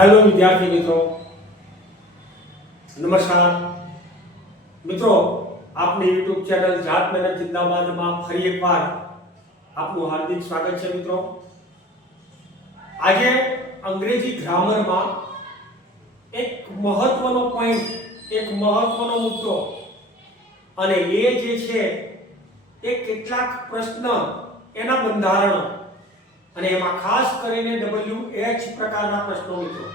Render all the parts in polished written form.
Hello विद्यार्थी मित्रों, नमस्कार मित्रों। आपने यूट्यूब चैनल जात मेहनत जिंदाबाद में फरी एक बार आपनु हार्दिक स्वागत है। मित्रों, आज अंग्रेजी ग्रामर में एक महत्वनो पॉइंट, एक महत्वनो मुद्दो અને એ જે છે એ કેટલાક પ્રશ્ન એના બંધારણ અને એમાં ખાસ કરીને WH પ્રકારના પ્રશ્નો મિત્રો।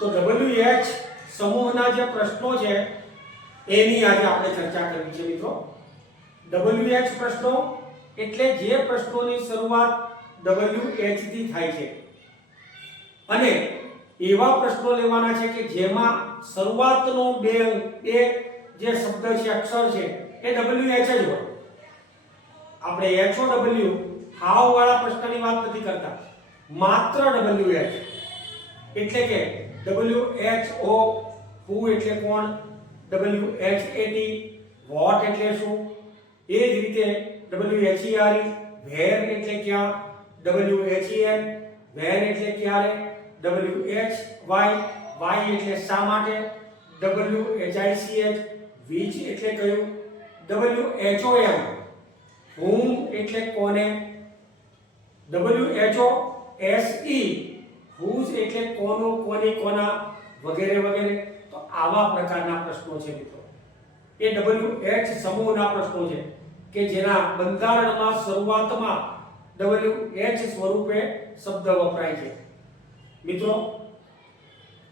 તો WH સમૂહના જે પ્રશ્નો છે એની આજે આપણે ચર્ચા કરવી છે મિત્રો। WH પ્રશ્નો એટલે જે પ્રશ્નોની શરૂઆત WH થી થાય છે અને એવા પ્રશ્નો લેવાના છે કે જેમાં શરૂઆતનો બે જે શબ્દ છે, અક્ષર છે એ WH જ હોય। આપણે HOW હાવ વાળા પ્રશ્નની વાત નથી કરતા, માત્ર WH એટલે કે WHO who એટલે કોણ, WHAT what એટલે શું, એ જ રીતે WHERE where એટલે ક્યાં, WHEN when એટલે ક્યારે, WHY why એટલે શા માટે, WHICH which એટલે કયું, WHOM whom એટલે કોને, WHOSE whose એટલે કોનું, કોની, કોના વગેરે વગેરે। તો આવા પ્રકારના પ્રશ્નો છે મિત્રો। એ WH સમૂહના પ્રશ્નો છે કે જેના બંધારણમાં શરૂઆતમાં WH સ્વરૂપે શબ્દ વપરાય છે। મિત્રો,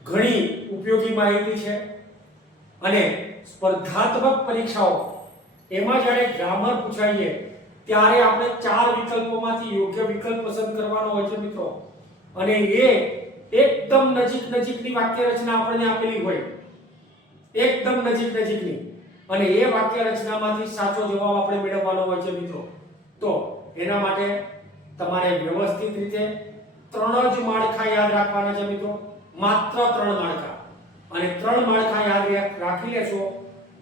ઘણી ઉપયોગી માહિતી છે અને સ્પર્ધાત્મક પરીક્ષાઓ એમાં જ્યારે ગ્રામર પૂછાઈએ ત્યારે આપણે ચાર વિકલ્પોમાંથી યોગ્ય વિકલ્પ પસંદ કરવાનો હોય છે મિત્રો। અને એ એકદમ નજીકની વાક્ય રચના આપણને આપેલી હોય, એકદમ નજીકની, અને એ વાક્ય રચનામાંથી સાચો જવાબ આપણે મેળવવાનો હોય છે મિત્રો। તો એના માટે તમારે વ્યવસ્થિત રીતે ત્રણ જ માળખા યાદ રાખવાના છે મિત્રો, માત્ર ત્રણ માળખા। અને ત્રણ માળખા યાદ રાખી લેશો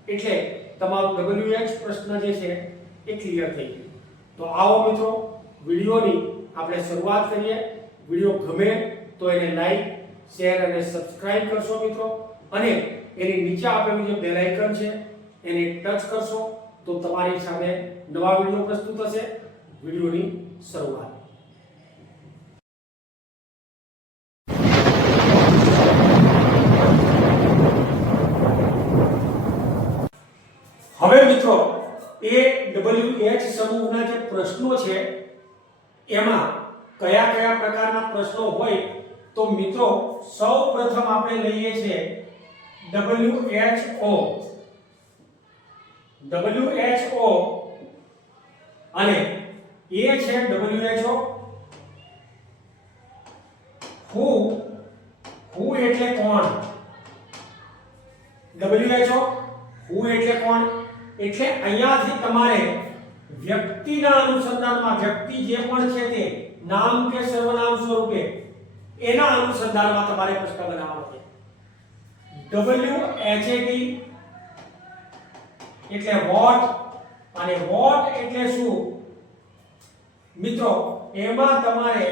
એટલે તમારું WH પ્રશ્ન જે છે એ ક્લિયર થઈ ગયું। તો આવો મિત્રો, વિડિયોની આપણે શરૂઆત કરીએ। વિડિયો ગમે તો એને લાઈક, શેર અને સબસ્ક્રાઇબ કરશો મિત્રો, અને એની નીચે આપેલું જે બેલ આઇકન છે એને ટચ કરશો તો તમારી સામે નવા વિડિયો પ્રસ્તુત થશે। વિડિયોની શરૂઆત। હવે મિત્રો, એ WH સમૂહના જે પ્રશ્નો છે એમાં કયા કયા પ્રકારના પ્રશ્નો હોય, તો મિત્રો સૌપ્રથમ આપણે લઈએ છીએ WHO। WHO અને એ છે WHO who એટલે કોણ, WHO who એટલે કોણ એટલે અહીંયાથી તમારે વ્યક્તિના અનુસંધાનમાં, વ્યક્તિ જે પણ છે તે નામ કે સર્વનામ સ્વરૂપે એના અનુસંધાનમાં તમારે પ્રશ્ન બનાવવાનો છે। WHAT એટલે what અને what એટલે શું મિત્રો, એમાં તમારે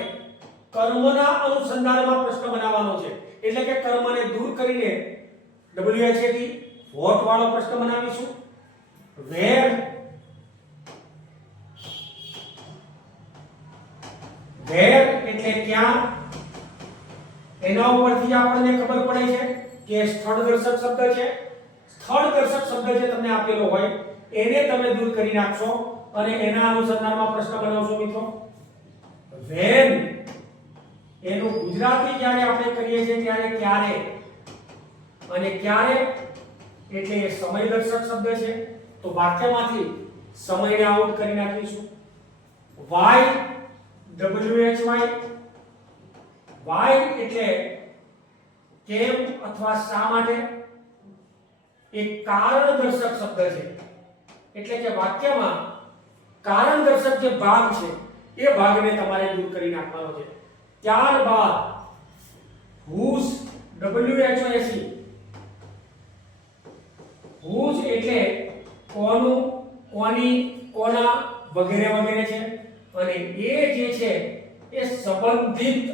કર્મના અનુસંધાનમાં પ્રશ્ન બનાવવાનો છે। એટલે કે કર્મને દૂર કરીને WHAT what વાળો પ્રશ્ન બનાવીશું। where એટલે ક્યાં, એના ઉપરથી આપણને ખબર પડે છે કે સ્થળ દર્શક શબ્દ છે। સ્થળ દર્શક શબ્દ જે તમને આપેલો હોય એને તમે દૂર કરી નાખશો અને એના અનુસંધાનમાં પ્રશ્ન બનાવશો મિત્રો। when એનું ગુજરાતી જ્યારે આપણે કરીએ છીએ ત્યારે ક્યારે, અને ક્યારે એટલે સમય દર્શક શબ્દ છે તો વાક્યમાંથી સમયને આઉટ કરી નાખીશું। why why એટલે કેમ અથવા શા માટે, એક કારણ દર્શક શબ્દ છે એટલે કે વાક્યમાં કારણ દર્શક જે ભાગ છે એ ભાગને તમારે દૂર કરી નાખવાનો છે। ત્યારબાદ whose whose એટલે કોનું, કોની, કોના વગેરે વગેરે છે। અને એ જે છે એ સંબંધિત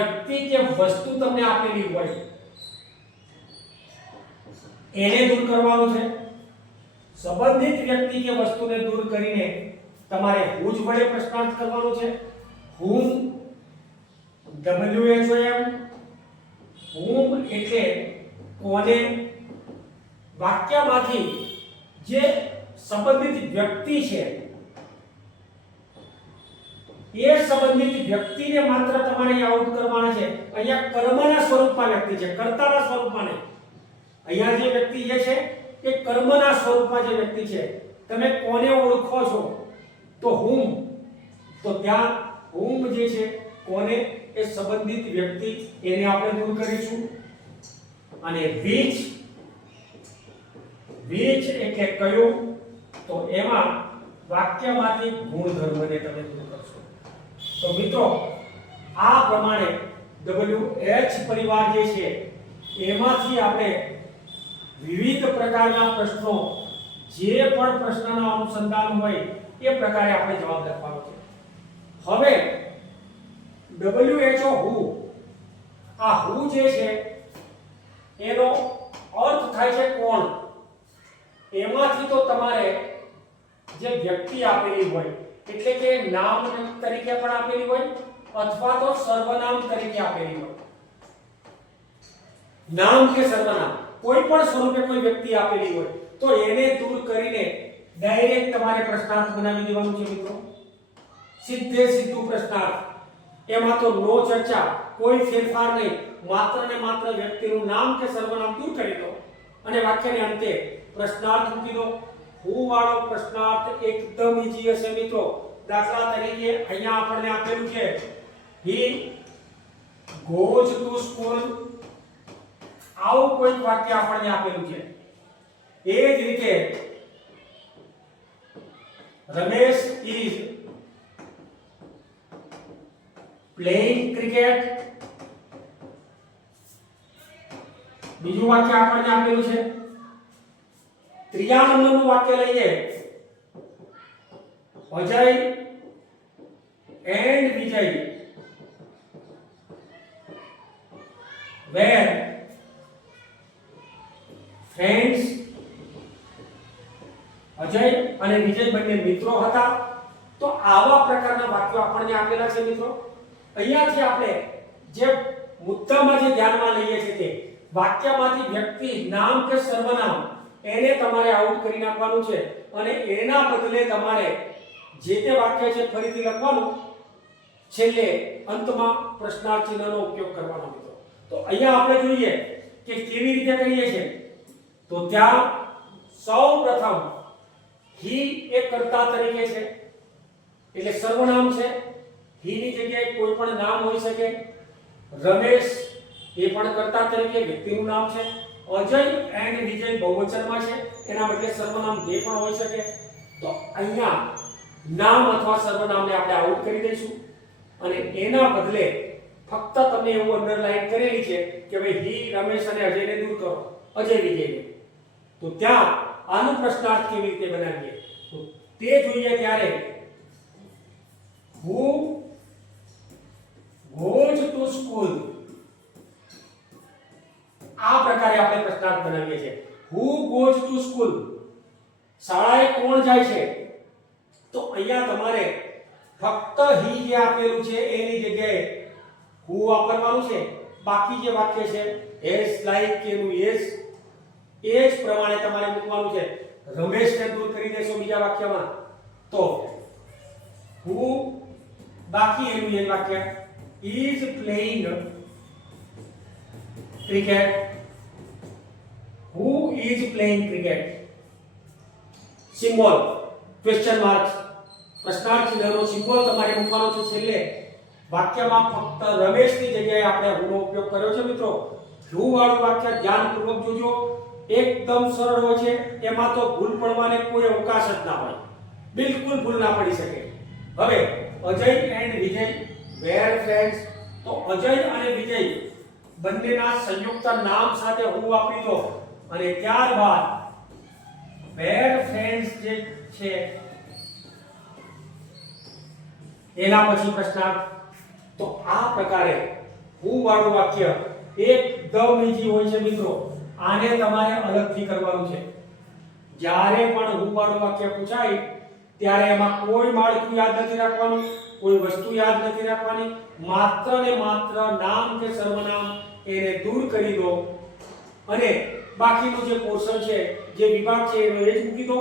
વ્યક્તિ કે વસ્તુ તમને આપેલી હોય એને દૂર કરવાનું છે. સંબંધિત વ્યક્તિ કે વસ્તુને દૂર કરીને તમારે હુજ વડે પ્રશ્નાર્થ કરવાનો છે. whom whom એટલે કોને. વાક્યમાંથી જે સંબંધિત વ્યક્તિ છે એ સંબંધિત વ્યક્તિને માત્ર તમારે આઉટ કરવાના છે. અહીંયા કર્મના સ્વરૂપમાં વ્યક્તિ છે, કર્તાના સ્વરૂપમાં નહીં. અહીંયા જે વ્યક્તિ છે એ કર્મના સ્વરૂપમાં જે વ્યક્તિ છે. તમે કોને ઓળખો છો તો whom, તો ત્યાં whom જે છે કોને એ સંબંધિત વ્યક્તિ એને આપણે દૂર કરીશું. અને which એટલે કયો, તો એમાં વાક્યમાંથી ગુણધર્મને તમે દૂર કરશો. તો મિત્રો આ પ્રમાણે WH પરિવાર જે છે એમાંથી આપણે વિવિધ પ્રકારના પ્રશ્નો, જે પણ પ્રશ્નના અનુસંધાન હોય એ પ્રકારે આપણે જવાબ લખવાનો છે. હવે WHO who, આ who જે છે એનો અર્થ થાય છે કોણ. એમાંથી તો તમારે જે વ્યક્તિ આપેલી હોય એટલે કે નામ તરીકે પણ આપેલી હોય અથવા તો સર્વનામ તરીકે આપેલી હોય. નામ કે સર્વનામ કોઈ પણ સ્વરૂપે કોઈ વ્યક્તિ આપેલી હોય તો એને દૂર કરીને ડાયરેક્ટ તમારે પ્રશ્નાર્થ બનાવી દેવાનું છે મિત્રો. સીધે સીધું પ્રશ્નાર્થ. એમાં તો નો ચર્ચા, કોઈ ફેરફાર નહીં. માત્ર ને માત્ર વ્યક્તિનું નામ કે સર્વનામ દૂર કરી દો અને વાક્યને અંતે પ્રશ્નાર્થ મૂકી દો. હું વાળો પ્રશ્નાર્થ એકદમ ઈઝી હશે મિત્રો. દાખલા તરીકે અહીંયા આપણને આપેલું છે he goes to school. આવું કોઈ વાક્ય આપણને આપેલું છે. એ જ રીતે રમેશ is playing cricket. બીજું વાક્ય આપણને આપેલું છે. ત્રીજા નંબરનું વાક્ય લઈએ. Ajay and Vijay were friends. Ajay અને વિજય બંને મિત્રો હતા. તો આવા પ્રકારના વાક્યો આપણને આપેલા છે મિત્રો. અહીંયાથી આપણે જે મુદ્દામાં જે ધ્યાનમાં લઈએ છીએ તે વાક્યમાંથી વ્યક્તિ, નામ કે સર્વનામ એને તમારે આઉટ કરી નાખવાનું છે અને એના બદલે તમારે જે તે વાક્ય છે ફરીથી લખવાનું. છેલ્લે અંતમાં પ્રશ્નાર્થ ચિહ્નનો ઉપયોગ કરવાનો મિત્રો. તો અહીંયા આપણે જોઈએ કે કેવી રીતે કરીએ છીએ. તો ત્યાં સૌપ્રથમ he એ કર્તા તરીકે છે એટલે સર્વનામ છે. he ની જગ્યાએ કોઈ પણ નામ હોઈ શકે. રમેશ એ પણ કર્તા તરીકે વ્યક્તિનું નામ છે. અજય and વિજય બહુવચનમાં છે એના બદલે સર્વનામ જે પણ હોઈ શકે. તો અહીંયા નામ અથવા સર્વનામને આપણે આઉટ કરી દઈશું અને એના બદલે ફક્ત તમને એવું અંડરલાઈન કરેલી છે કે ભાઈ he, રમેશ અને અજયને દૂર કરો, અજય વિજયને. તો ત્યાં આનો પ્રશ્નાર્થ કેવી રીતે બનાવીએ તો તે જોઈએ. ત્યારે who goes to school, આ પ્રકારે આપણે પ્રશ્નાર્થ બનાવીએ છીએ. who goes to school, શાળાએ કોણ જાય છે. તો અહીંયા તમારે ફક્ત he જે આપેલું છે એની જગ્યાએ who વાપરવાનું છે. બાકી જે વાક્ય છે as, like કે નું as એ જ પ્રમાણે તમારે મૂકવાનું છે. રમેશને દૂર કરી દેશો બીજા વાક્યમાં તો who બાકી એનું એ વાક્ય is playing cricket. who is playing cricket. Symbol question mark પ્રશ્નાર્થ ચિહ્નનો સિમ્બોલ તમારે મૂકવાનો છે છેલ્લે. વાક્યમાં ફક્ત રમેશની જગ્યાએ આપણે who નો ઉપયોગ કર્યો છે મિત્રો. who વાળું વાક્ય ધ્યાનપૂર્વક જોજો. એકદમ સરળ હોય છે. એમાં તો ભૂલ પડવાને કોઈ અવકાશ જ ના હોય. બિલકુલ ભૂલ ના પડી શકે. હવે Ajay and Vijay were friends. તો અજય અને વિજય બંનેના સંયુક્ત નામ સાથે who વાપરી દો અને ત્યારબાદ were friends જે છે એના પછી પ્રશ્નાર્થ. તો આ પ્રકારે હું વાળું વાક્ય એકદમ ઈઝી હોય છે મિત્રો. આને તમારે અલગથી કરવાનું છે. જ્યારે પણ હું વાળું વાક્ય પૂછાય ત્યારે એમાં કોઈ માળખું યાદ નથી રાખવાનું, કોઈ વસ્તુ યાદ નથી રાખવાની, માત્ર ને માત્ર નામ કે સર્વનામ એને દૂર કરી દો અને બાકીનું જે પોર્શન છે, જે વિભાગ છે એનો એ જ મૂકી દો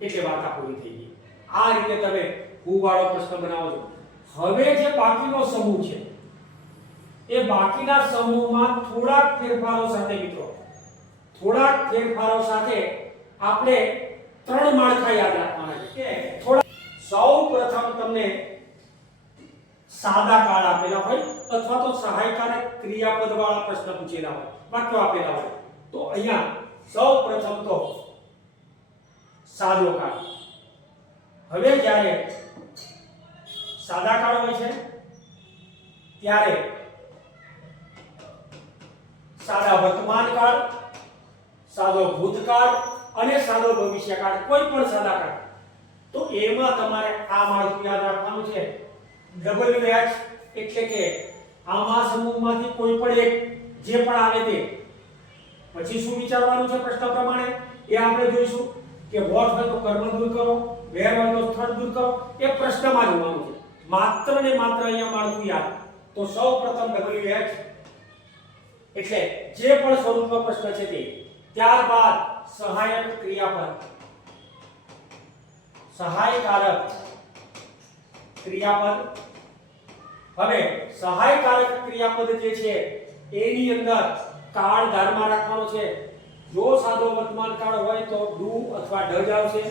એટલે વાર્તા પૂરી થઈ ગઈ. આ રીતે તમે હું વાળો પ્રશ્ન બનાવો છો. હવે જે બાકીનો સમૂહ છે એ બાકીના સમૂહમાં થોડાક ફેરફારો સાથે મિત્રો, થોડાક ફેરફારો સાથે આપણે 3 માળખા યાદ રાખવાના છે. થોડા સૌપ્રથમ તમને સાદા કાળ આપેલા હોય અથવા તો સહાયકારક ક્રિયાપદ વાળા પ્રશ્ન પૂછેલા હોય, વાક્યો આપેલા હોય, તો અહીંયા સૌપ્રથમ તો સાદો કાળ. હવે જ્યારે સાદા કાળ હોય છે ત્યારે સાદા વર્તમાન કાળ, સાદો ભૂતકાળ અને સાદો ભવિષ્યકાળ, કોઈ પણ સાદા કાળ, તો એમાં તમારે આ માળખું યાદ રાખવાનું છે. WH એટલે કે આમાં સમૂહમાંથી કોઈ પણ એક જે પણ આવે તે. પછી શું વિચારવાનું છે પ્રશ્ન પ્રમાણે એ આપણે જોઈશું કે વોટ હોય તો કર્મ દૂર કરો, વેર હોય તો સ્થળ દૂર કરો, એ પ્રશ્નમાં જોવાનું છે. માત્ર ને માત્ર અહીંયા માળખું યાદ. તો સૌપ્રથમ WH એટલે જે પણ સ્વરૂપનો પ્રશ્ન છે તે, ત્યારબાદ સહાયક ક્રિયાપદ, સહાયકારક ક્રિયાપદ. હવે સહાયકારક ક્રિયાપદ જે છે એની અંદર કાળ ધારમાં રાખવાનો છે. જો સાદો વર્તમાન કાળ હોય તો ડુ અથવા ડઝ આવશે,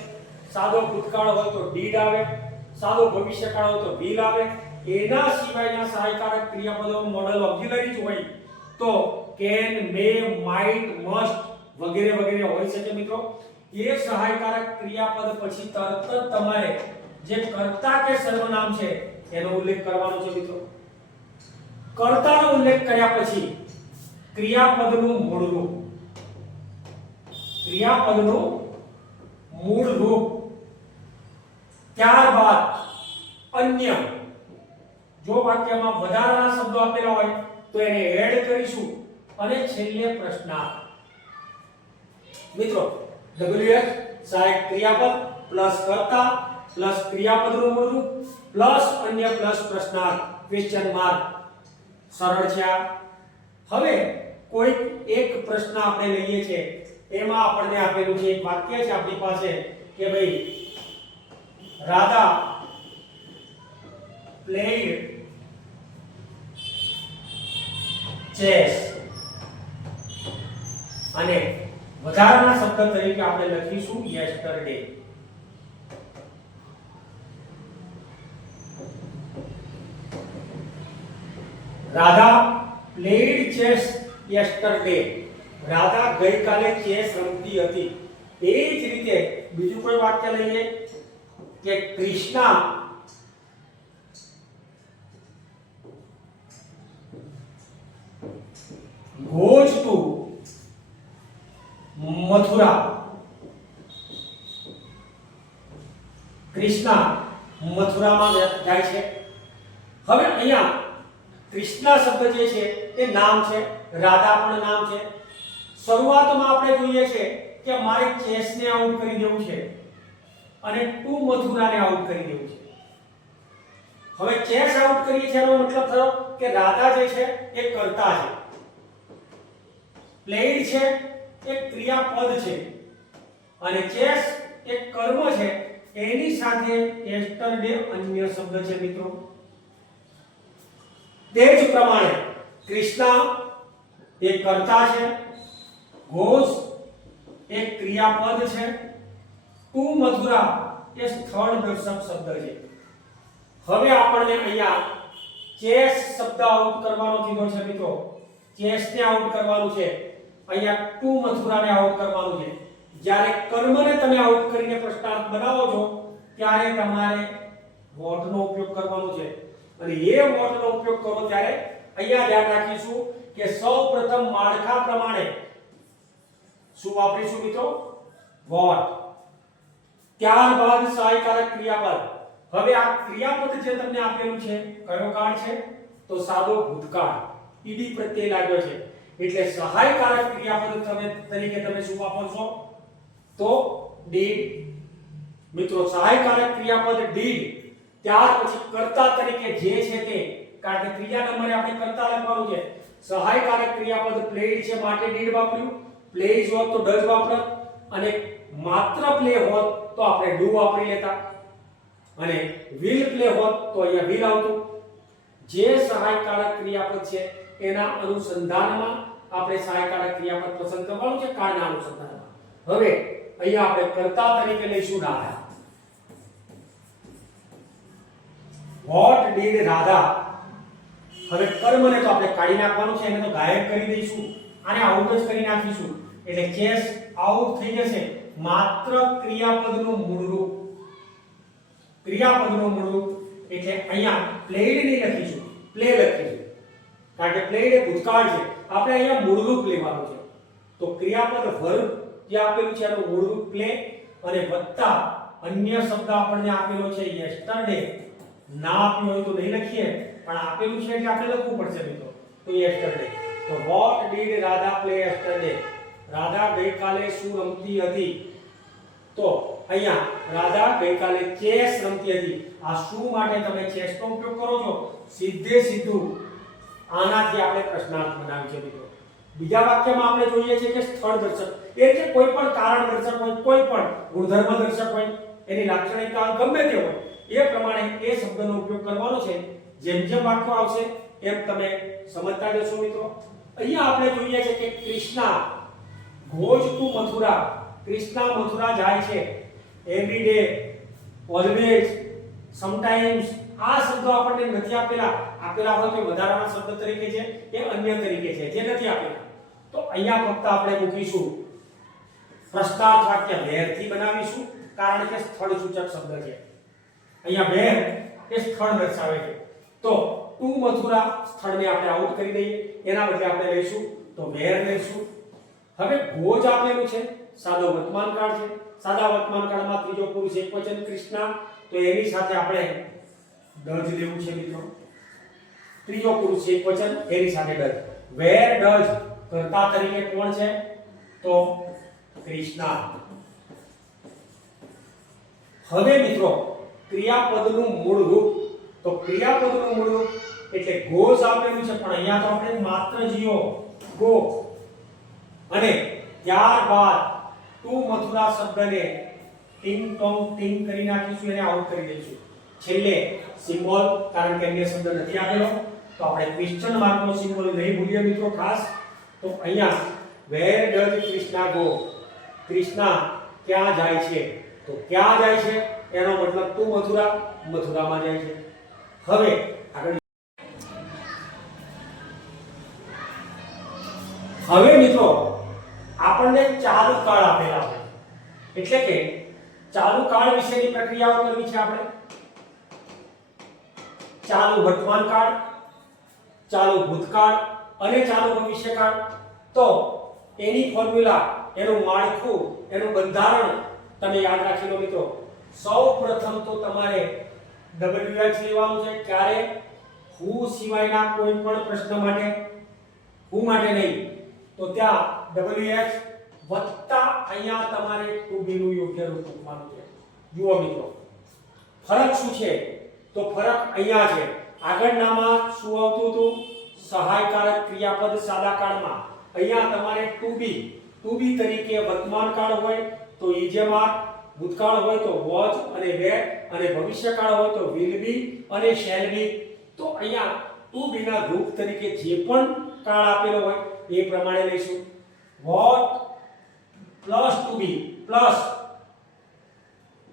સાદો ભૂતકાળ હોય તો ડીડ આવે, સાદો ભવિષ્યકાળ હોય તો વિલ આવે. એના સિવાયના સહાયકારક ક્રિયાપદો મોડલ ઓક્ઝિલરી જ હોય તો કેન, મે, માઇટ, મસ્ટ વગેરે વગેરે હોઈ શકે મિત્રો. એ સહાયકારક ક્રિયાપદ પછી તરત જ તમારે જે કર્તા કે સર્વનામ છે એનો ઉલ્લેખ કરવાનો છે મિત્રો. કર્તાનો ઉલ્લેખ કર્યા પછી ક્રિયાપદનું મૂળ રૂપ, ક્રિયાપદનું મૂળ રૂપ, ત્યારબાદ અન્ય. જો વાક્યમાં વધારાના શબ્દો આપેલા હોય તો એને એડ કરીશું અને છેલ્લે પ્રશ્નાર્થ. મિત્રો WH સહાયક ક્રિયાપદ પ્લસ કર્તા પ્લસ ક્રિયાપદનું મૂળ રૂપ પ્લસ અન્ય પ્લસ પ્રશ્નાર્થ ક્વેશ્ચન માર્ક. સરળ છે આ. હવે કોઈ એક પ્રશ્ન આપણે લઈએ છીએ, એમાં આપણને આપેલું છે એક વાક્ય છે આપણી પાસે કે ભાઈ રાધા played chess અને વધારાના શબ્દ તરીકે આપણે લખીશું yesterday. Radha played chess yesterday. Radha ગઈકાલે ચેસ રમતી હતી. એ જ રીતે બીજું કોઈ વાક્ય લઈએ કે કૃષ્ણા goes to મથુરા. કૃષ્ણા મથુરામાં જાય છે. હવે અહીંયા કૃષ્ણા શબ્દ જે છે એ નામ છે, રાધા પણ નામ છે. શરૂઆતમાં આપણે જોઈએ છે કે મારે ચેસને આઉટ કરી દેવું છે અને ટુ મથુરાને આઉટ કરી દેવું છે. હવે ચેસ આઉટ કરીએ છે એનો મતલબ થયો કે રાધા જે છે એ કર્તા છે, પ્લેડ છે એ ક્રિયાપદ છે અને ચેસ એક કર્મ છે. એની સાથે yesterday અન્ય શબ્દ છે મિત્રો. તે જ પ્રમાણે કૃષ્ણા એક કર્તા છે, goes એક ક્રિયાપદ છે, ટુ મથુરા એ સ્થળ દર્શક શબ્દ છે. હવે આપણને અહીંયા ચેસ શબ્દ આઉટ કરવાનો કીધો છે મિત્રો. ચેસને આઉટ કરવાનું છે, અહીંયા ટુ મથુરાને આઉટ કરવાનું છે. જ્યારે કર્મને તમે આઉટ કરીને પ્રશ્નાર્થ બનાવો છો ત્યારે તમારે વોટનો ઉપયોગ કરવાનો છે અને એ વોટનો ઉપયોગ કરો ત્યારે અહીંયા ધ્યાન રાખીશું કે સૌપ્રથમ માળખા પ્રમાણે શું વાપરીશું મિત્રો? વોટ. ત્યારબાદ સહાયકારક ક્રિયાપદ. હવે આ ક્રિયાપદ જે તમને આપેલું છે કયો કાળ છે? તો સાદો ભૂતકાળ ઈડી પ્રત્યય લાગ્યો છે એટલે સહાયકારક ક્રિયાપદ તરીકે તમે શું વાપરશો તો did. મિત્રો સહાયકારક ક્રિયાપદ did ત્યાર પછી કર્તા તરીકે જે છે તે, કારણ કે ત્રીજા નંબરે આપણે કર્તા લખવાનું છે. સહાયકારક ક્રિયાપદ played છે માટે did વાપર્યું, plays હોત તો does વાપરત, અને માત્ર play હોત તો આપણે do વાપરી લેતા, અને will play હોત તો અહીંયા will આવતું. જે સહાયકારક ક્રિયાપદ છે એના અનુસંધાનમાં આપણે સહાયકારક ક્રિયાપદ પસંદ કરવાનું છે કાળના અનુસંધાનમાં. હવે અહીંયા આપણે કર્તા તરીકે લઈશું રાધા. What did Radha? હવે કર્મને તો આપણે કાઢી નાખવાનું છે, એને તો ગાયબ કરી દઈશું, આને આઉટ જ કરી નાખીશું એટલે કેસ આઉટ થઈ જશે. માત્ર ક્રિયાપદનું મૂળરૂપ, ક્રિયાપદનું મૂળરૂપ એટલે અહીંયા પ્લેડ નહીં લખીશું, પ્લે લખીશું, કારણ કે પ્લેડ એ ભૂતકાળ છે, આપણે અહીંયા મૂળરૂપ લેવાનું છે. તો ક્રિયાપદ વર્બ જે આપેલું છે એનું મૂળરૂપ પ્લે, અને વત્તા અન્ય શબ્દ આપણને આપેલો છે યસ્ટરડે. ના આપ્યું હોય તો નહીં લખીએ, પણ આપેલું છે એટલે આપણે લખવું પડશે મિત્રો. તો યસ્ટરડે, તો what did Radha play yesterday? Radha ગઈકાલે શું રમતી હતી? તો અહીંયા રાધા ગઈકાલે ચેસ રમતી હતી. આ શું માટે તમે ચેસનો ઉપયોગ કરો છો? સીધે સીધું આનાથી આપણે પ્રશ્નાર્થ બનાવી છે મિત્રો. બીજા વાક્યમાં આપણે જોઈએ છે કે સ્થળ દર્શક, એટલે કોઈ પણ કારણ દર્શક હોય, કોઈ પણ ગુણધર્મ દર્શક હોય, એની લાક્ષણિકતા ગમે તે હોય, એ પ્રમાણે એ શબ્દનો ઉપયોગ કરવાનો છે. જેમ જેમ વાક્યો આવશે એમ તમે સમજતા જશો મિત્રો. અહીંયા આપણે જોઈએ છે કે કૃષ્ણા goes to મથુરા. કૃષ્ણા મથુરા જાય છે. Every day, always, sometimes. આ શબ્દો આપણને નથી આપેલા. આપેલા હોય તો વધારાના શબ્દ તરીકે છે કે અન્ય તરીકે છે, જે નથી આપેલા. તો અહીંયા ફક્ત આપણે મૂકીશું પ્રસ્તાવ વાક્ય where થી બનાવીશું, કારણ કે સ્થળ સૂચક શબ્દ છે. અહીંયા where એ સ્થળ દર્શાવે છે. તો ટુ મથુરા સ્થળને આપણે આઉટ કરી દઈએ, એના બદલે આપણે લઈશું તો where લઈશું. હવે ગોજ આપેલું છે, સાદો વર્તમાન કાળ છે. સાદા વર્તમાન કાળમાં ત્રીજો પુરુષ એકવચન કૃષ્ણા, તો એની સાથે આપણે does લેવું છે મિત્રો. ત્રીજો પુરુષ એકવચન એની સાથે does. where does કર્તા તરીકે કોણ છે? તો કૃષ્ણા. હવે મિત્રો ક્રિયાપદનું મૂળ રૂપ, તો ક્રિયાપદનું મૂળ રૂપ એટલે goes આપેલું છે, પણ અહીંયા તો આપણે માત્ર જીઓ go, અને ત્યારબાદ ટુ મથુરા શબ્દને ટિંગ ટોંગ ટિંગ કરી નાખીશું, એને આઉટ કરી દઈશું. છેલ્લે સિમ્બોલ, કારણ કે અન્ય શબ્દ નથી આપેલો તો આપણે ક્વેશ્ચન માર્કનો સિમ્બોલ નહીં ભૂલીએ મિત્રો ખાસ. તો અહીંયા where does Krishna go? Krishna ક્યાં જાય છે? તો ક્યાં જાય છે એનો મતલબ ટુ મથુરા, મથુરામાં જાય છે. હવે આગળ હવે મિત્રો આપણને ચાલુ કાળ આપેલા છે, એટલે કે ચાલુ કાળ વિશેની પ્રક્રિયાઓ કરવી છે આપણે. ચાલુ વર્તમાન કાળ, ચાલુ ભૂતકાળ અને ચાલુ ભવિષ્યકાળ. તો એની ફોર્મ્યુલા, એનું માળખું, એનું બંધારણ તમે યાદ રાખી લો મિત્રો. સૌપ્રથમ તો તમારે WH લેવાનું છે. ક્યારે? who સિવાયના કોઈ પણ પ્રશ્ન માટે, who માટે નહીં, તો ત્યાં WH વત્તા અહીંયા તમારે to be નું યોગ્ય રૂપ મૂકવાનું છે. જુઓ મિત્રો ફરક શું છે? તો ફરક અહીંયા છે. આગળનામાં શું આવતું હતું? સહાયકારક ક્રિયાપદ સાદા કાળમાં. અહીંયા તમારે to be તરીકે વર્તમાન કાળ હોય તો is are, ભૂતકાળ હોય તો was અને were, અને ભવિષ્યકાળ હોય તો will be અને shall be. તો અહીંયા to be ના રૂપ તરીકે જે પણ કાળ આપેલો હોય એ પ્રમાણે લઈશું. what plus to be plus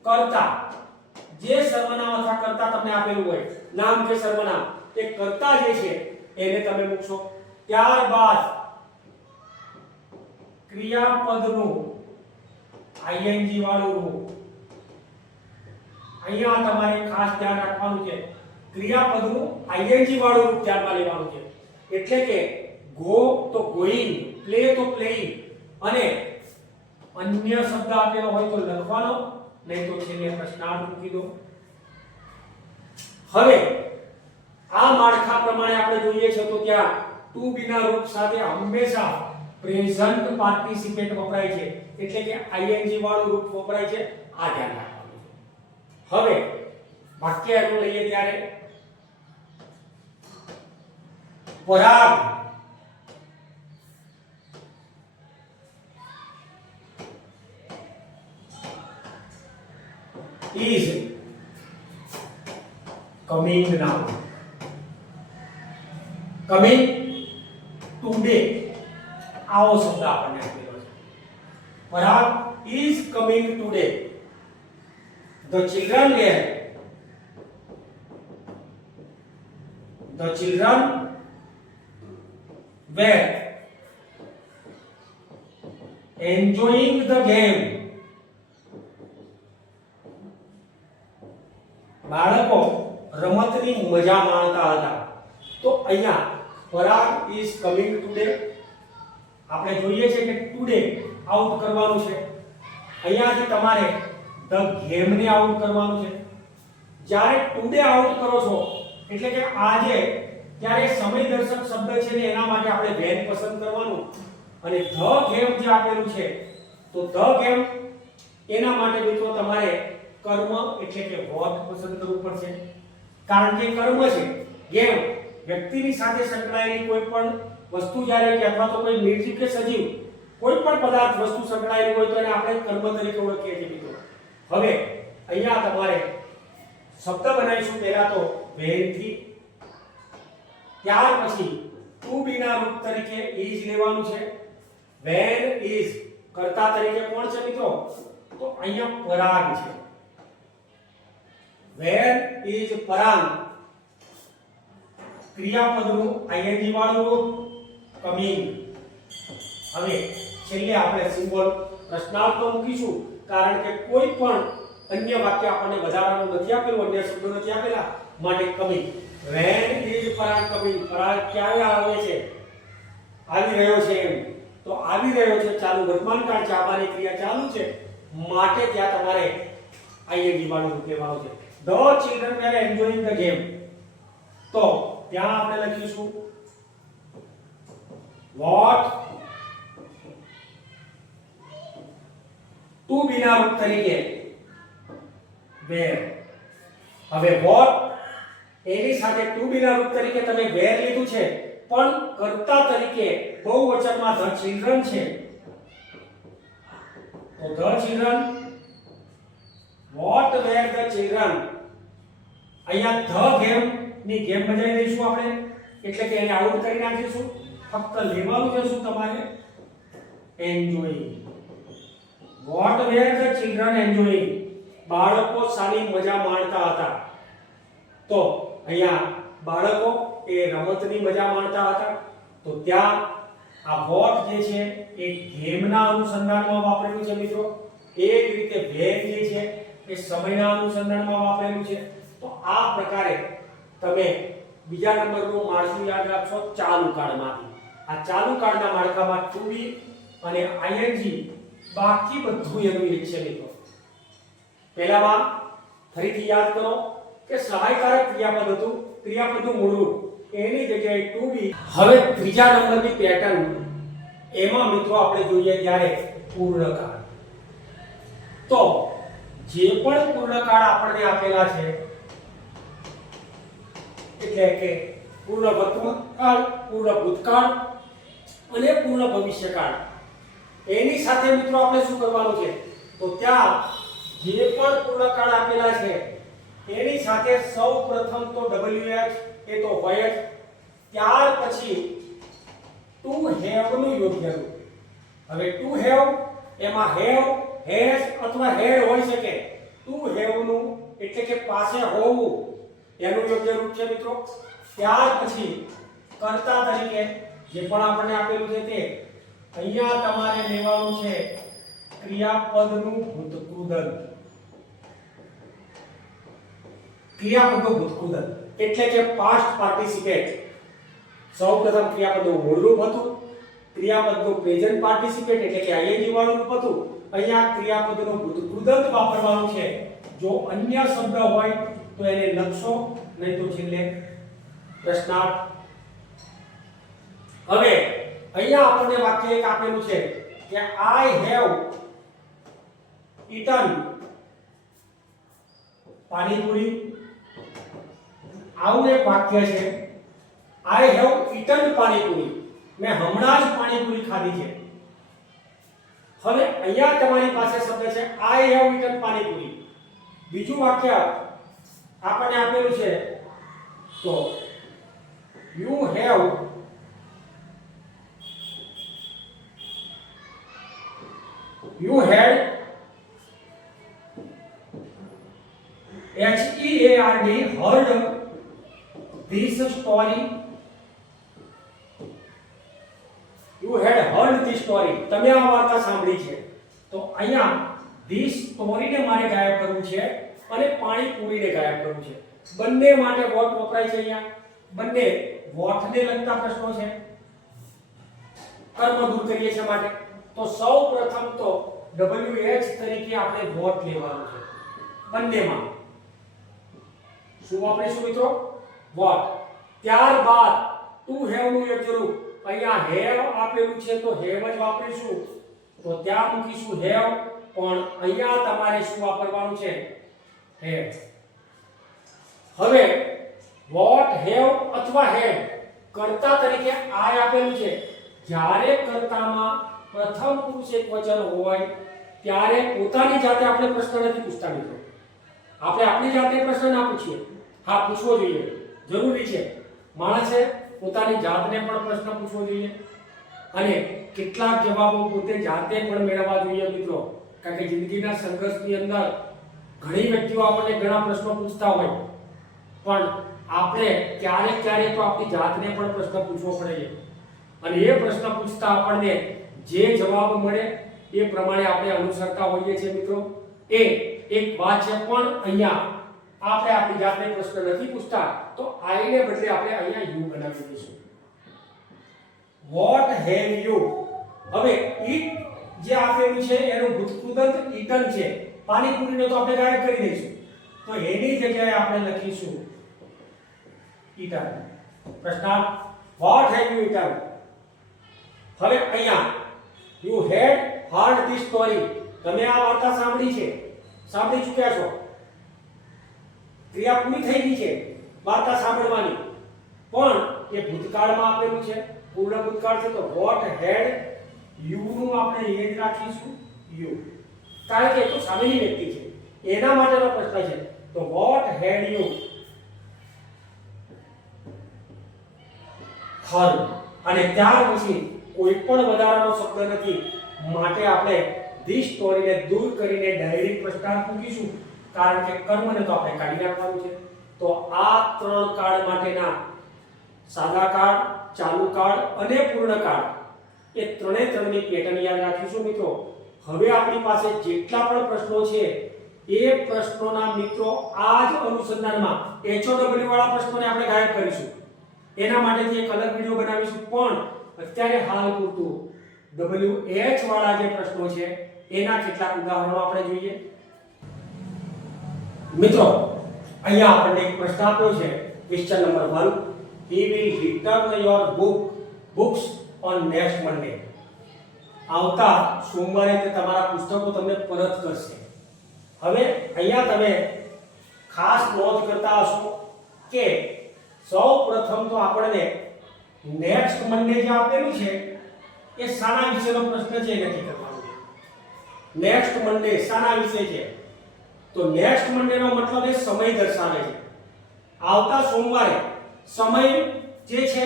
કર્તા, જે સર્વનામ અથવા કર્તા તમને આપેલું હોય, નામ કે સર્વનામ, એ કર્તા જે છે એને તમે મૂકશો. ત્યારબાદ ક્રિયાપદનું ing વાળું રૂપ. અહીંયા તમારે ખાસ ધ્યાન રાખવાનું છે, ક્રિયાપદનું ing વાળું રૂપ ધ્યાનમાં લેવાનું છે. એટલે કે go તો going, play તો playing, અને અન્ય શબ્દ આપેલો હોય તો લખવાનો, નહીં તો છેલ્લે પ્રશ્નાર્થ મૂકી દો. હવે આ માળખા પ્રમાણે આપણે જોઈએ છે તો ત્યાં ટુ બી ના રૂપ સાથે હંમેશા પ્રેઝન્ટ પાર્ટિસિપેટ વપરાય છે, એટલે કે આઈએનજી વાળું રૂપ વપરાય છે. આ ધ્યાન રાખવાનું છે. હવે વાક્ય એનું લઈએ ત્યારે પરાગ is coming now. Coming today. આવો શબ્દ આપણને આપેલો છે. પરાગ is coming today. The children were enjoying the game. બાળકો રમતની મજા માણતા હતા. તો અહીંયા પરાગ is coming today આપણે જોઈએ છે કે ટુડે આઉટ કરવાનું છે. અહીંયાથી તમારે ધ ગેમ ને આઉટ કરવાનું છે. જ્યારે ટુડે આઉટ કરો છો એટલે કે આજે, ત્યારે સમયદર્શક શબ્દ છે ને એના માટે આપણે વેન પસંદ કરવાનું, અને ધ ગેમ જે આપેલું છે તો ધ ગેમ એના માટે મિત્રો તમારે કર્મ એટલે કે વોટ પસંદ કરવું પડશે. કારણ કે કર્મ છે, ગેમ વ્યક્તિની સાથે સંકળાયેલી કોઈ પણ વસ્તુ જ્યારે કે અથવા તો કોઈ નિર્જીવ કે સજીવ કોઈ પણ પદાર્થ વસ્તુ સંકળાયેલી હોય તો એને આપણે કર્મ તરીકે ઓળખીએ છીએ મિત્રો. હવે અહીંયા તમારે શબ્દ બનાવીશું પહેલા તો વેન થી, ત્યાર પછી ટુ બી ના રૂપ તરીકે ઇઝ લેવાનું છે. વેન ઇઝ કર્તા તરીકે કોણ છે મિત્રો? તો અહીંયા પરાગ છે. વેન ઇઝ પરાગ, ક્રિયાપદનું આઈએનજી વાળું રૂપ કમિંગ. હવે છેલ્લે આપણે સિમ્બોલ પ્રશ્નાર્થ મૂકીશું, કારણ કે કોઈ પણ અન્ય વાક્ય આપણને વધારાનું નથી આપેલું, અન્ય શબ્દો નથી આપેલા, માટે coming. When is Parag coming. Parag ક્યારે આવે છે? આવી રહ્યો છે એમ. તો આવી રહ્યો છે ચાલુ વર્તમાન કાળ છે, આવવાની ક્રિયા ચાલુ છે, માટે ત્યાં તમારે આઈએનજી વાળું રૂપ લેવાનું છે. The children were enjoying the game. તો ત્યાં આપણે લખીશું what ટુ બી ના રૂપ તરીકે were. હવે what એની સાથે ટુ બી ના રૂપ તરીકે તમે were લીધું છે, પણ કર્તા તરીકે બહુવચનમાં the children છે. તો the children, what were the children. અહીંયા ધ ગેમ ની ગેમ બજાવી દઈશું આપણે, એટલે કે એને આઉટ કરી નાખીશું. ફક્ત લેવાનું છે શું તમારે? Enjoying. What were the children enjoying. બાળકો સારી મજા માણતા હતા. તો અહીંયા બાળકો એ રમતની મજા માણતા હતા. તો ત્યાં આ વોટ જે છે એ ગેમના અનુસંધાનમાં વાપરેલું છે મિત્રો. એ જ રીતે વેર જે છે એ સમયના અનુસંધાનમાં વાપરેલું છે. તો આ પ્રકારે તમે બીજા નંબરનું માળખું યાદ રાખશો ચાલુ કાળમાંથી. આ ચાલુ કાળના માળખામાં ટુ બી અને આઈએનજી બાકી બધું એનું એક છે મિત્રો. પહેલામાં ફરીથી યાદ કરો કે સહાયકારક ક્રિયાપદ હતું, ક્રિયાપદનું મૂળરૂપ, એની જગ્યાએ ટુ બી. હવે ત્રીજા નંબરની પેટર્ન એમાં મિત્રો આપણે જોઈએ ત્યારે પૂર્ણકાળ. તો જે પણ પૂર્ણકાળ આપણને આપેલા છે, એટલે કે પૂર્ણ વર્તમાનકાળ, પૂર્ણ ભૂતકાળ અને પૂર્ણ ભવિષ્યકાળ, એની સાથે મિત્રો આપણે શું કરવાનું છે? તો ત્યાં જે પણ પૂર્ણકાળ આપેલા છે એની સાથે સૌપ્રથમ તો WH એ તો હોય જ, ત્યાર પછી ટુ હેવ નું યોગ્ય રૂપ. હવે ટુ હેવ એમાં હેવ, હેઝ અથવા હેડ હોઈ શકે. ટુ હેવ નું એટલે કે પાસે હોવું એનું યોગ્ય રૂપ છે મિત્રો. ત્યાર પછી કર્તા તરીકે જે પણ આપણને આપેલું છે તે અહીંયા તમારે લેવાનું છે ક્રિયાપદનું ભૂતકૃદંત. ક્રિયાપદનું ભૂતકૃદંત એટલે કે પાસ્ટ પાર્ટિસિપેટ. સૌપ્રથમ ક્રિયાપદનું મૂળરૂપ હતું, ક્રિયાપદનું પ્રેઝન્ટ પાર્ટિસિપેટ એટલે કે આઈએનજી વાળું રૂપ હતું. અહીંયા ક્રિયાપદનું ભૂતકૃદંત વાપરવાનું છે. જો અન્ય શબ્દ હોય તો એને લખશો, નહીં તો છેલ્લે પ્રશ્નાર્થ. હવે અહીંયા આપણને વાક્ય એક આપેલું છે કે આઈ હેવ ઈટન પાણીપુરી. આવું એક વાક્ય છે, આઈ હેવ ઈટન પાણીપુરી, મેં હમણાં જ પાણીપુરી ખાધી છે. હવે અહીંયા તમારી પાસે શબ્દ છે આઈ હેવ ઈટન પાણીપુરી. બીજું વાક્ય આપણને આપેલું છે તો you have You had HEARD heard this story. You had heard this story. તમે આ વાર્તા સાંભળી છે. તો અહીંયા this story ને મારે ગાયબ કરવું છે અને પાણીપુરીને ગાયબ કરવું છે. બંને માટે વોટ વપરાય છે અહીંયા. બંને વોટને લગતા પ્રશ્નો છે. કર્મ દૂર કરીએ છીએ માટે. તો સૌ પ્રથમ તો WH તરીકે આપણે વોટ લેવાનું છે બંનેમાં. શું વાપરીશું મિત્રો? વોટ. ત્યારબાદ ટુ હેવ નું એક જરૂર. અહીંયા હેવ આપેલું છે તો હેવ જ વાપરીશું, તો ત્યાં મૂકીશું હેવ, પણ અહીંયા તમારે શું વાપરવાનું છે? હેવ. હવે વોટ, હેવ અથવા હેડ કર્તા તરીકે આય આપેલું છે. જ્યારે કર્તામાં પ્રથમ પુરુષ એકવચન હોય ત્યારે પોતાની જાતે આપણે પ્રશ્ન નથી પૂછતા મિત્રો. આપણે આપણી જાતે પ્રશ્ન ના પૂછીએ. હા, પૂછવો જોઈએ, જરૂરી છે. માણસે પોતાની જાતને પણ પ્રશ્ન પૂછવો જોઈએ અને કેટલાક જવાબો પોતે જાતે પણ મેળવવા જોઈએ મિત્રો. કારણ કે જિંદગીના સંઘર્ષની અંદર ઘણી વ્યક્તિઓ આપણને ઘણા પ્રશ્નો પૂછતા હોય, પણ આપણે ક્યારેક ક્યારેક તો આપણી જાતને પણ પ્રશ્ન પૂછવો પડે છે અને એ પ્રશ્ન પૂછતા આપણને જે જવાબ મળે એ પ્રમાણે આપણે અનુસરતા હોઈએ છીએ મિત્રો. એ એક વાત છે, પણ અહીંયા આપણે આપણી જાતને પ્રશ્ન નથી પૂછતા, તો આઈ ને બદલે આપણે અહીંયા યુ બનાવી દઈશું. What have you. હવે ઈટ જે આપેલું છે એનું ભૂતકૃદંત ઈટન છે. પાણીપુરીને તો આપણે ગાયબ કરી દઈશું, તો એની જગ્યાએ આપણે લખીશું ઈટન. પ્રશ્નાર્થ. What have you eaten. હવે અહીંયા you had hard this story. તમે આ વાર્તા સાંભળી છે, સાંભળી ચૂક્યા છો. ક્રિયા પૂરી થઈ ગઈ છે વાર્તા સાંભળવાની, પણ એ ભૂતકાળમાં આપેલું છે, પૂર્ણ ભૂતકાળ છે. તો વોટ હેડ યુ નું આપણે એ જ રાખીશું યુ, કારણ કે એ તો સામેની વ્યક્તિ છે, એના માટેનો પ્રશ્ન છે. તો વોટ હેડ યુ હર્ડ. અને ત્યાર પછી કોઈ પણ વધારાનો શબ્દ નથી, માટે આપણે ધીસ સ્ટોરીને દૂર કરીને ડાયરેક્ટ પ્રશ્નાર્થ મૂકીશું, કારણ કે કર્મને તો આપણે કાઢી નાખવાનું છે. તો આ ત્રણ કાળ માટેના સાદા કાળ, ચાલુ કાળ અને પૂર્ણ કાળ એ ત્રણે ત્રણની પેટર્ન યાદ રાખીશું મિત્રો. હવે આપણી પાસે જેટલા પણ પ્રશ્નો છે એ પ્રશ્નોના મિત્રો આ જ અનુસંધાનમાં HOW વાળા પ્રશ્નોને આપણે ગાયબ કરીશું. એના માટેથી એક અલગ વિડિયો બનાવીશું, પણ અત્યારે હાલ પૂરતું WH વાળા જે પ્રશ્નો છે એના કેટલાક ઉદાહરણો આપણે જોઈએ. મિત્રો અહીંયા આપણને એક પ્રશ્ન આપ્યો છે, question number 1. He will return your books on next Monday. આવતા સોમવારે તે તમારા પુસ્તકો તમને પરત કરશે. હવે અહીંયા તમે ખાસ નોંધ કરતા હશો કે સૌ પ્રથમ તો આપણને નેક્સ્ટ મંડે જે આપેલું છે એ શાના વિશેનો પ્રશ્ન છે એ નક્કી કરવાનો છે. નેક્સ્ટ મંડે શાના વિશે છે? તો નેક્સ્ટ મંડે નો મતલબ એ સમય દર્શાવે છે. આવતા સોમવારે સમય જે છે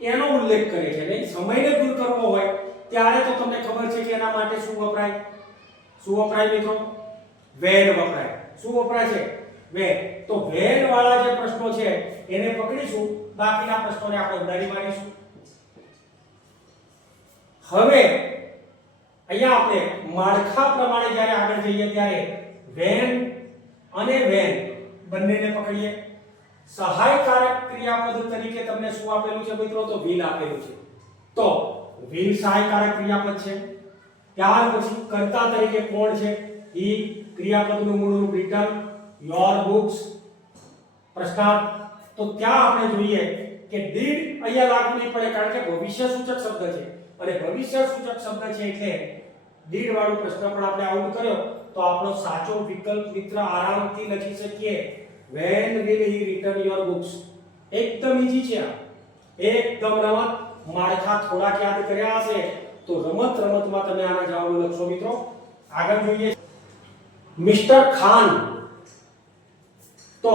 એનો ઉલ્લેખ કરે છે. નહીં, સમયને દૂર કરવો હોય ત્યારે તો તમને ખબર છે કે એના માટે શું વપરાય? શું વપરાય મિત્રો? વેન વપરાય. શું વપરાય છે? વેન. તો વેન વાળા જે પ્રશ્નો છે એને પકડીશું, બાકીના પ્રશ્નોને આપણે ઉડાડી મારીશું. હવે અહીંયા આપણે માળખા પ્રમાણે જ્યારે આગળ જઈએ ત્યારે વેન અને વેન બંનેને પકડીએ. સહાયકારક ક્રિયાપદ તરીકે તમને શું આપેલું છે મિત્રો? તો will આપેલું છે. તો will સહાયકારક ક્રિયાપદ છે. ત્યાર પછી કર્તા તરીકે કોણ છે? he. ક્રિયાપદનું મૂળ રૂપ return, your books. પ્રશ્નાર્થ. તો ત્યાં આપણે જોઈએ કે ડીડ અહીંયા લાગુ નહીં પડે કારણ કે ભવિષ્ય સૂચક શબ્દ છે અને ભવિષ્ય સૂચક શબ્દ છે એટલે ડીડ વાળો પ્રશ્ન પણ આપણે આઉટ કર્યો તો આપણો સાચો વિકલ્પ મિત્ર આરામથી લખી શકીએ when will he return your books. એકદમ ઈઝી છે આ, એકદમ રમત માળખા થોડાક યાદ કર્યા હશે તો રમતમાં તમે આના જવાબ લખશો મિત્રો. આગળ જોઈએ મિસ્ટર ખાન. તો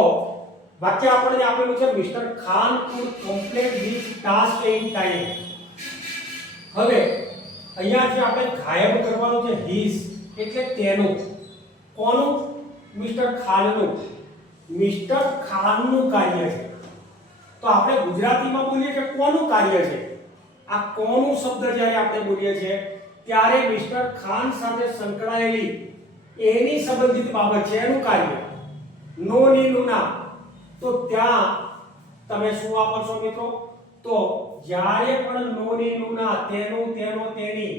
વાક્ય આપણને આપેલું છે mister Khan could complete his task in time. હવે અહીંયા જે આપણે ગાયબ કરવાનું છે his એટલે તેનું, કોનું? મિસ્ટર ખાનનું. મિસ્ટર ખાનનું કાર્ય છે તો આપણે ગુજરાતીમાં બોલીએ કે કોનું કાર્ય છે. આ કોનું શબ્દ જ્યારે આપણે બોલીએ છીએ ત્યારે મિસ્ટર ખાન સાથે સંકળાયેલી એની સંબંધિત બાબત છે, એનું કાર્ય. નો ની નુના તો ત્યાં તમે શું વાપરશો મિત્રો? તો જ્યારે પણ નો ની નુના તેનું તેનો તેની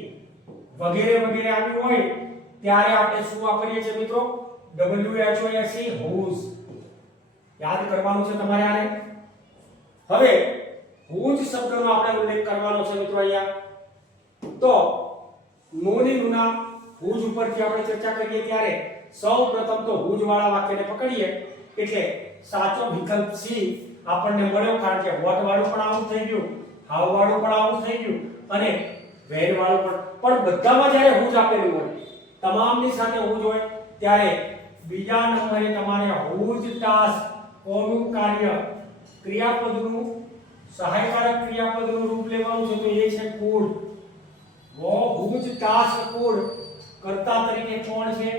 વગેરે વગેરે આવ્યું હોય ત્યારે આપણે શું વાપરીએ છીએ મિત્રો? WHOSE whose. યાદ કરવાનું છે તમારે આને. હવે whose શબ્દનો આપણે ઉલ્લેખ કરવાનો છે મિત્રો અહીંયા. તો નો ની નુના whose ઉપરથી આપણે ચર્ચા કરીએ ત્યારે સૌપ્રથમ તો whose વાળા વાક્યને પકડીએ એટલે સાચો વિકલ્પ સી આપણને મળ્યો કારણ કે what વાળું પણ આવું થઈ ગયું, how વાળું પણ આવું થઈ ગયું અને when વાળું પણ બધામાં જ્યારે whose આપેલું હોય તમામની સાથે whose હોય ત્યારે બીજા નંબરે તમારે whose task કોનું કાર્ય ક્રિયાપદનું સહાયકારક ક્રિયાપદનું રૂપ લેવાનું છે તો એ છે could. whose task could કર્તા તરીકે કોણ છે?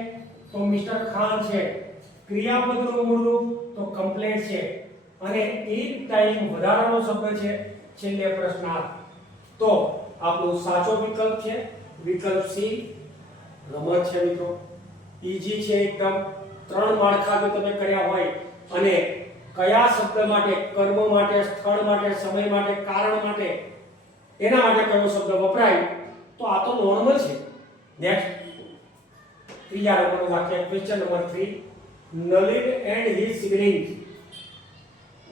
તો મિસ્ટર ખાન છે. ક્રિયાપદનું મૂળ રૂપ તો કમ્પ્લીટ છે અને ઈટ ટાઈમ વધારાનો શબ્દ છે છેલ્લે પ્રશ્નાર્થ. તો આપણો સાચો વિકલ્પ છે વિકલ્પ સી. રમત છે મિત્રો, ઈઝી છે એકદમ. 3 માળખા જો તમે કર્યા હોય અને કયા શબ્દ માટે, કર્મ માટે, સ્થળ માટે, સમય માટે, કારણ માટે, એના માટે કયો શબ્દ વપરાય તો આ તો નોર્મલ છે. નેક્સ્ટ ત્રીજા નંબરનું વાક્ય question number 3. Nalin and his siblings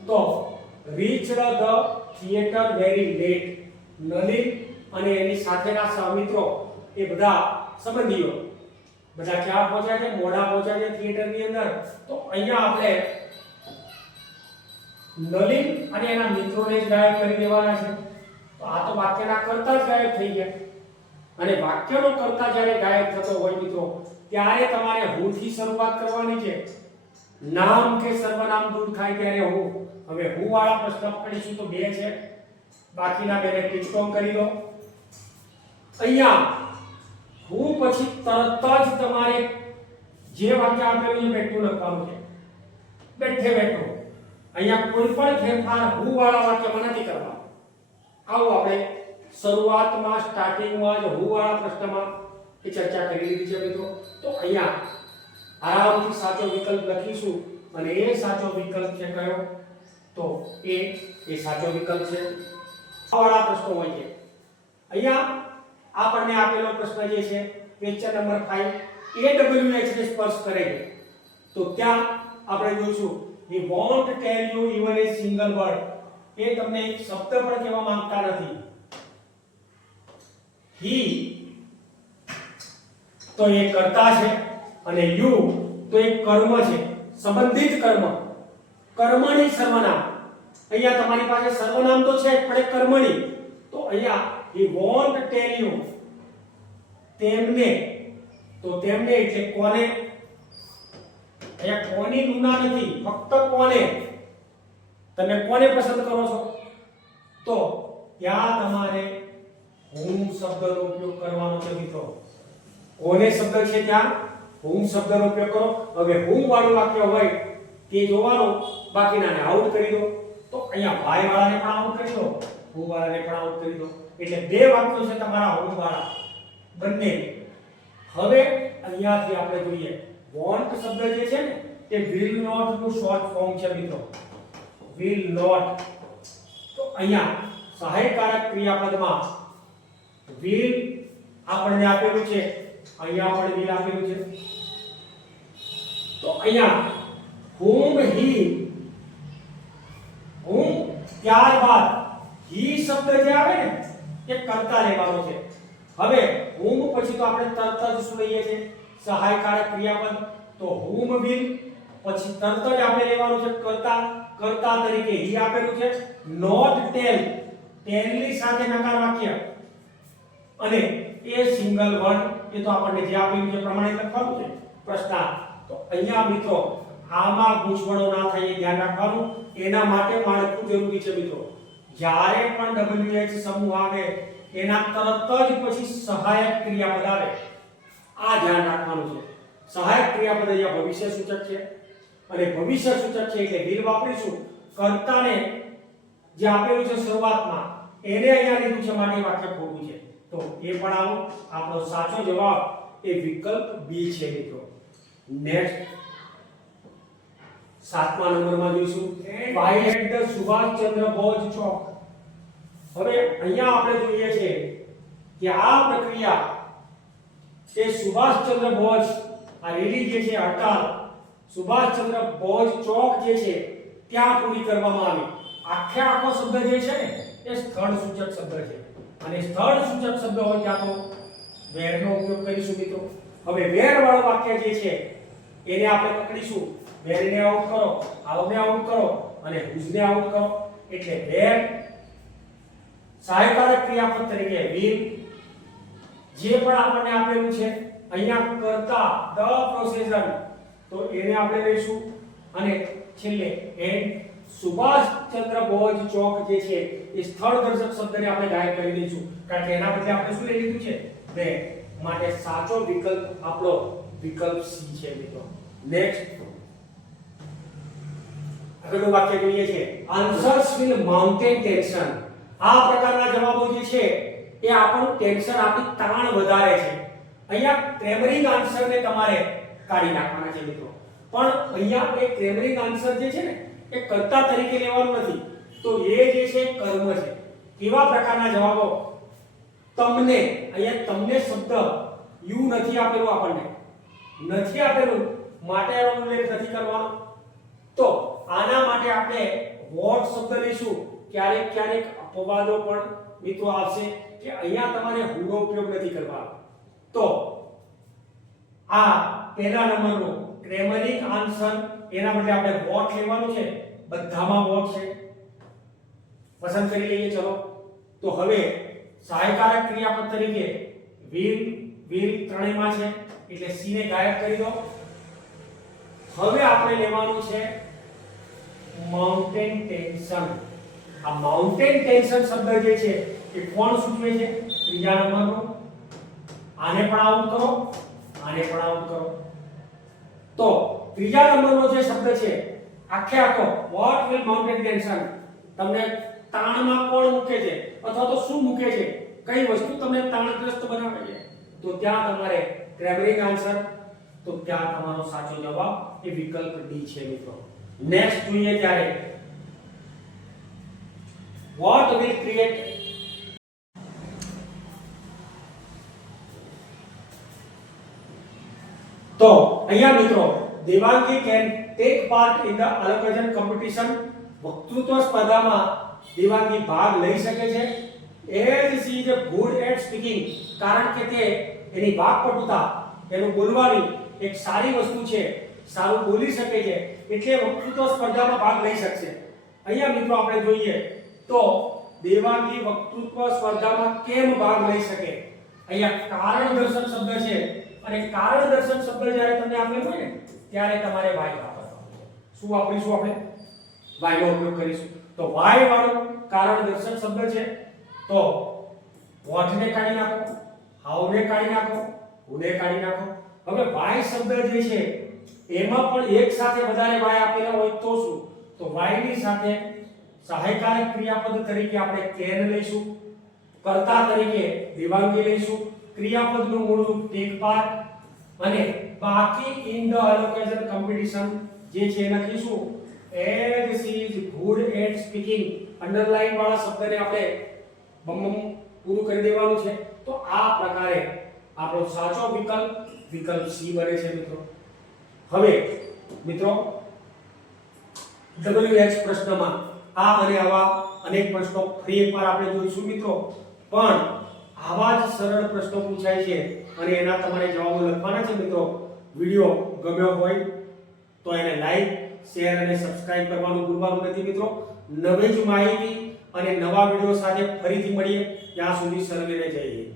તો reached the theater very late. Nalin અને એની સાથેના સહમિત્રો એ બધા સંબંધીઓ બધા ક્યાં પહોંચ્યા છે? મોડા પહોંચ્યા છે થિયેટરની અંદર. તો અહીંયા આપણે નલિન અને એના મિત્રોને જ ગાયબ કરી દેવાના છે. તો આ તો વાક્યના કર્તા જ ગાયબ થઈ ગયા અને વાક્યનો કર્તા જ્યારે ગાયબ થતો હોય મિત્રો ત્યારે તમારે હું થી શરૂઆત કરવાની છે. નામ કે સર્વનામ દૂર થાય ત્યારે હું. હવે હું વાળા પ્રશ્ન પકડીશું તો 2 છે, બાકીના બેને ટિક-ટોક કરી દો. અહીંયા હું પછી તરત જ તમારે જે વાક્ય આપેલું છે બેઠું લખવાનું છે. બેઠે બેઠો અહીંયા કોઈ પણ ફેરફાર હું વાળા વાક્યમાં નથી કરવાનો. આવો આપણે શરૂઆતમાં સ્ટાર્ટિંગમાં જ હું વાળા પ્રશ્નમાં એ ચર્ચા કરી લીધી છે મિત્રો. તો અહીંયા આરામથી સાચો વિકલ્પ લખીશું અને એ સાચો વિકલ્પ છે કયો? તો એ સાચો વિકલ્પ છે. આ વાળા પ્રશ્નો હોય છે. અહીંયા આપણને આપેલો પ્રશ્ન જે છે ક્વેશ્ચન નંબર 5 AWH ને સ્પર્શ કરે છે. તો ત્યાં આપણે જોઈશું he won't tell you even a single word. એ તમને એક શબ્દ પણ કહેવા માંગતા નથી. he તો એ કર્તા છે અને you તો એક કર્મ છે, સંબંધિત કર્મ. કર્મણી સર્વનામ. અહીંયા તમારી પાસે સર્વનામ તો છે પણ એ કર્મણી. તો અહીંયા he won't tell you તેમને. તો તેમને એટલે કોને? અહીંયા કોની નુના નથી, ફક્ત કોને. તમે કોને પસંદ કરો છો? તો ત્યાં તમારે whom શબ્દનો ઉપયોગ કરવાનો છે મિત્રો. કોને શબ્દ છે ત્યાં whom શબ્દનો ઉપયોગ કરો. હવે whom વાળું વાક્ય હોય તે જોવાનું, બાકીનાને આઉટ કરી દો. તો અહીંયા ભાઈ વાળાને પણ આઉટ કરી દો, whom વાળાને પણ આઉટ કરી દો. એટલે 2 વાક્યો છે તમારા whom વાળા બંને. હવે અહીંયાથી આપણે જોઈએ want શબ્દ જે છે ને તે will not નું શોર્ટ ફોર્મ છે મિત્રો. will not. તો અહીંયા સહાયકારક ક્રિયાપદમાં will આપણને આપેલું છે, અહીંયા પણ will આપેલું છે. તો અહીંયા whom ત્યારબાદ હી શબ્દ જે આવે ને એ કર્તા લેવાનો છે. હવે whom પછી તો આપણે તરત જ શું લઈએ છે સહાયકારક ક્રિયાપદ. તો whom will પછી તરત જ આપણે લેવાનું છે કર્તા તરીકે હી આપેલું છે. not tell ની સાથે નકાર વાક્ય અને એ સિંગલ વર્ડ એ તો આપણને જે આપેલું છે પ્રમાણે લખવાનું છે પ્રશ્નાર્થ. તો અહીંયા મિત્રો આમાં ગૂંચવણો ના થાય એ ધ્યાન રાખવાનું. એના માટે માળખું જરૂરી છે મિત્રો. જ્યારે પણ WH સમૂહ આવે એના તરત જ પછી સહાયક ક્રિયાપદ આવે. આ ધ્યાન રાખવાનું છે. સહાયક ક્રિયાપદ અહીંયા ભવિષ્ય સૂચક છે અને ભવિષ્ય સૂચક છે એટલે will વાપરીશું. કર્તાને જે આપેલું છે શરૂઆતમાં એને અહીંયા લીધું છે માટે વાક્ય ખોટું છે. તો એ પણ આવો આપણો સાચો જવાબ એ વિકલ્પ બી છે મિત્રો. નેક્સ્ટ 7મા નંબરમાં જોઈશું why at the Subhash Chandra Bose ચોક. હવે અહીંયા આપણે જોઈએ છે કે આ પ્રક્રિયા એ સુભાષ ચંદ્ર બોઝ આ રેલી જે છે હડતાલ સુભાષ ચંદ્ર બોઝ ચોક જે છે ત્યાં પૂરી કરવામાં આવી. આખો શબ્દ જે છે ને એ સ્થળ સૂચક શબ્દ છે અને સ્થળ સૂચક શબ્દ હોય ત્યાં તો where નો ઉપયોગ કરીશું મિત્રો. હવે where વાળું વાક્ય જે છે એને આપણે પકડીશું. where ને આઉટ કરો, how ને આઉટ કરો અને whose ને આઉટ કરો. એટલે where સહાયકારક ક્રિયાપદ તરીકે will જે પણ આપણને આપેલું છે અહીંયા કરતા the procession તો એને આપણે લઈશું અને છેલ્લે and સુભાષ ચંદ્ર બોઝ ચોક જે છે એ સ્થળ દર્શક શબ્દને આપણે ગાયબ કરી દઈશું કારણ કે એના બદલે આપણે શું લઈ લીધું છે where. માટે સાચો વિકલ્પ આપણો વિકલ્પ સી છે મિત્રો. નેક્સ્ટ આગળનું વાક્ય જોઈએ છે answers will mountain tension. આ પ્રકારના જવાબો જે છે એ આપણું ટેન્શન આપણી તાણ વધારે છે. અહીંયા ક્રેમરિંગ આન્સર ને તમારે કાઢી નાખવાના છે મિત્રો. પણ અહીંયા એ ક્રેમરિંગ આન્સર જે છે ને એ કર્તા તરીકે લેવાનું નથી. તો એ જે છે કર્મ છે. કેવા પ્રકારના જવાબો તમને અહીંયા તમને શબ્દ યુ નથી આપેલું આપણને નથી આપેલું માટે એનો ઉલ્લેખ નથી કરવાનો. તો આના માટે આપણે વોટ શબ્દ લઈશું. ક્યારેક અપવાદો પણ મિત્રો આવશે કે અહીંયા તમારે who નો ઉપયોગ નથી કરવાનો. તો આ પહેલા નંબરનો ક્રેમરિંગ આન્સર એના બદલે આપણે વોટ લેવાનું છે. બધામાં વોટ છે પસંદ કરી લઈએ. ચલો તો હવે સહાયકારક ક્રિયાપદ તરીકે will ત્રણેયમાં છે એટલે સી ને ગાયબ કરી દો. હવે આપણે લેવાનું છે માઉન્ટેન ટેન્શન. આ માઉન્ટેન ટેન્શન શબ્દ જે છે એ કોણ સૂચવે છે? ત્રીજા નંબરનો. આને પણ આઉટ કરો, આને પણ આઉટ કરો. તો ત્રીજા નંબરનો જે શબ્દ છે આખો what will mountain tension તમને તાણમાં કોણ મૂકે છે અથવા તો શું મૂકે છે, કઈ વસ્તુ તમને તાણગ્રસ્ત બનાવે છે? તો ત્યાં તમારે ક્રેમરિંગ આન્સર. તો ત્યાં તમારો સાચો જવાબ એ વિકલ્પ ડી છે મિત્રો. નેક્સ્ટ જોઈએ ત્યારે what will create. તો અહીંયા મિત્રો Devangi can take part in the allocation competition. વક્તૃત્વ સ્પર્ધામાં દેવાંગી ભાગ લઈ શકે છે. as she is good at speaking કારણ કે તે એની વાક્પટુતા એનું બોલવાની એક સારી વસ્તુ છે, સારું બોલી શકે છે એટલે વક્તૃત્વ સ્પર્ધામાં ભાગ લઈ શકશે. અહીંયા મિત્રો આપણે જોઈએ તો દેવાંગી વક્તૃત્વ સ્પર્ધામાં કેમ ભાગ લઈ શકે? અહીંયા કારણ દર્શક શબ્દ છે અને કારણ દર્શક શબ્દ જ્યારે તમને આપેલું હોય ને ત્યારે તમારે વાય વાપરવાનો. શું વાપરીશું આપણે? વાય નો ઉપયોગ કરીશું. તો વાય વાળો કારણ દર્શક શબ્દ છે. તો what ને કાઢી નાખો, how ને કાઢી નાખો, who ને કાઢી નાખો. હવે વાય શબ્દ જે છે એમાં પણ એક સાથે વધારે વાય આપેલા હોય તો શું? તો વાય ની સાથે સહાયકારક ક્રિયાપદ તરીકે આપણે can લઈશું, કર્તા તરીકે દેવાંગી લઈશું, ક્રિયાપદનું મૂળ રૂપ take part અને બાકી in the allocation competition જે છે લખીશું as she is good at speaking. Underline વાળા શબ્દને આપણે બમ પૂરું કરી દેવાનું છે. તો આ પ્રકારે આપણો સાચો વિકલ્પ સી બને છે મિત્રો. હવે મિત્રો WH પ્રશ્નમાં આ અને આવા અનેક પ્રશ્નો ફરી એકવાર આપણે જોઈશું મિત્રો. પણ આવા જ સરળ પ્રશ્નો પૂછાય છે અને એના તમારે જવાબો લખવાના છે મિત્રો. વિડિયો ગમ્યો હોય તો એને લાઈક, શેર અને સબસ્ક્રાઇબ કરવાનું ભૂલવાનું નથી મિત્રો. નવી જ માહિતી અને નવા વિડિયો સાથે ફરીથી મળીએ. ત્યાં સુધી સર્વેને જય હિન્દ.